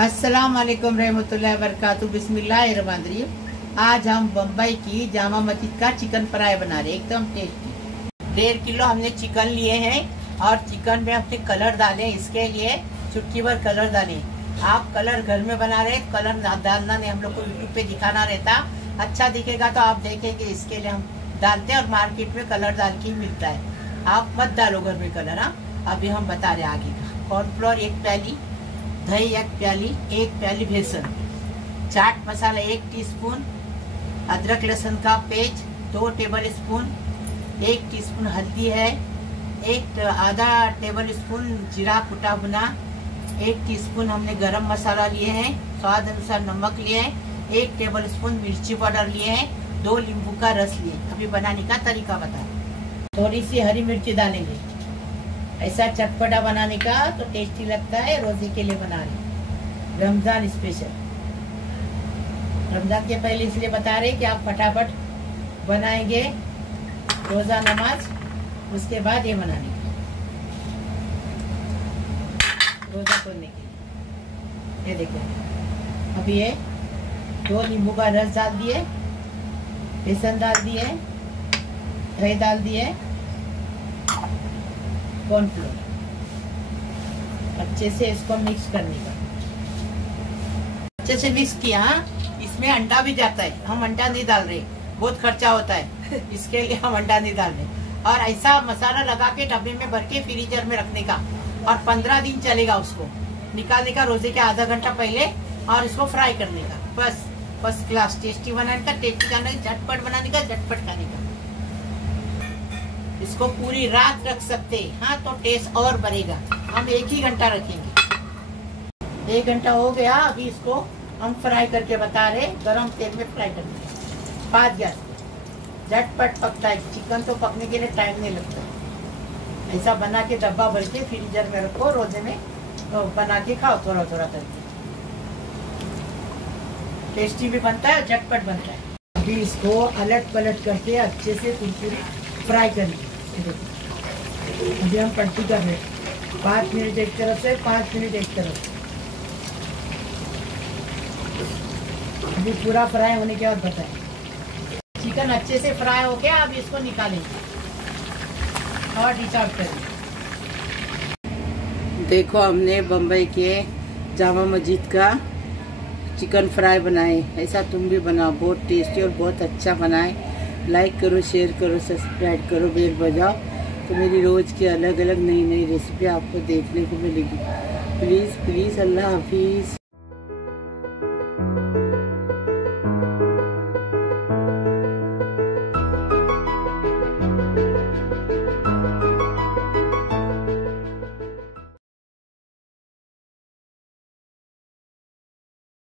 अस्सलाम वालेकुम रहमतुल्लाहि व बरकातुहू। बिस्मिल्लाहिर्रहमानिर्रहीम। आज हम बम्बई की जामा मस्जिद का चिकन फ्राई बना रहे हैं, एकदम टेस्टी। 1.5 किलो हमने चिकन लिए हैं और चिकन में हमने कलर डाले। इसके लिए चुटकी भर कलर डाले। आप कलर घर में बना रहे कलर डालना नहीं, हम लोग को यूट्यूब पे दिखाना रहता। अच्छा दिखेगा तो आप देखेंगे, इसके लिए हम डालते हैं और मार्केट में कलर डाल के मिलता है। आप मत डालो घर में कलर। हाँ, अभी हम बता रहे आगे का। कॉर्नफ्लोर 1 प्याली, दही 1 प्याली, 1 प्याली बेसन, चाट मसाला 1 टीस्पून, अदरक लहसुन का पेस्ट 2 टेबल स्पून, 1 टीस्पून हल्दी है, आधा टेबल स्पून जीरा कुटा भुना, 1 टीस्पून हमने गरम मसाला लिए हैं, स्वाद अनुसार नमक लिए हैं, 1 टेबल स्पून मिर्ची पाउडर लिए हैं, 2 नींबू का रस लिए। अभी बनाने का तरीका बता। थोड़ी सी हरी मिर्ची डालेंगे। ऐसा चटपटा बनाने का तो टेस्टी लगता है। रोजे के लिए बना रहे, रमजान स्पेशल। रमजान के पहले इसलिए बता रहे कि आप फटाफट बनाएंगे रोजा नमाज, उसके बाद ये बनाने का रोजा खोलने के लिए। ये देखो, अभी ये 2 नींबू का रस डाल दिए, बेसन डाल दिए, दही डाल दिए, कॉर्नफ्लोर। अच्छे से इसको मिक्स करने का। अच्छे से मिक्स किया। इसमें अंडा भी जाता है, हम अंडा नहीं डाल रहे, बहुत खर्चा होता है इसके लिए हम अंडा नहीं डाल रहे। और ऐसा मसाला लगा के डब्बे में भर के फ्रीजर में रखने का और 15 दिन चलेगा। उसको निकालने का रोजे के आधा घंटा पहले और इसको फ्राई करने का। बस फर्स्ट क्लास टेस्टी बनाने का, टेस्टी खाने का, झटपट बनाने का, झटपट खाने का। इसको पूरी रात रख सकते हैं। हाँ, तो टेस्ट और बढ़ेगा। हम 1 ही घंटा रखेंगे। 1 घंटा हो गया। अभी इसको हम फ्राई करके बता रहे, गरम तेल में फ्राई करते 5 गैस पे। झटपट पकता है चिकन, तो पकने के लिए टाइम नहीं लगता। ऐसा बना के डब्बा भर के फ्रीजर में रखो, रोजे में तो बना के खाओ थोड़ा थोड़ा करके। टेस्टी भी बनता है, झटपट बनता है। अभी इसको अलट पलट करके अच्छे से कुरकुरी फ्राई करेंगे। अभी हम पलटी कर रहे हैं, 5 मिनट एक तरफ से, 5 मिनट एक तरफ से। अभी पूरा फ्राई होने के बाद बताएं। चिकन अच्छे से फ्राई हो गया। अब इसको निकालेंगे और डिश आउट करेंगे। देखो, हमने बम्बई के जामा मस्जिद का चिकन फ्राई बनाए। ऐसा तुम भी बनाओ, बहुत टेस्टी और बहुत अच्छा बनाए। लाइक करो, शेयर करो, सब्सक्राइब करो, बेल बजाओ, तो मेरी रोज़ की अलग अलग नई नई रेसिपी आपको देखने को मिलेगी। प्लीज़ प्लीज़, अल्लाह हाफिज़।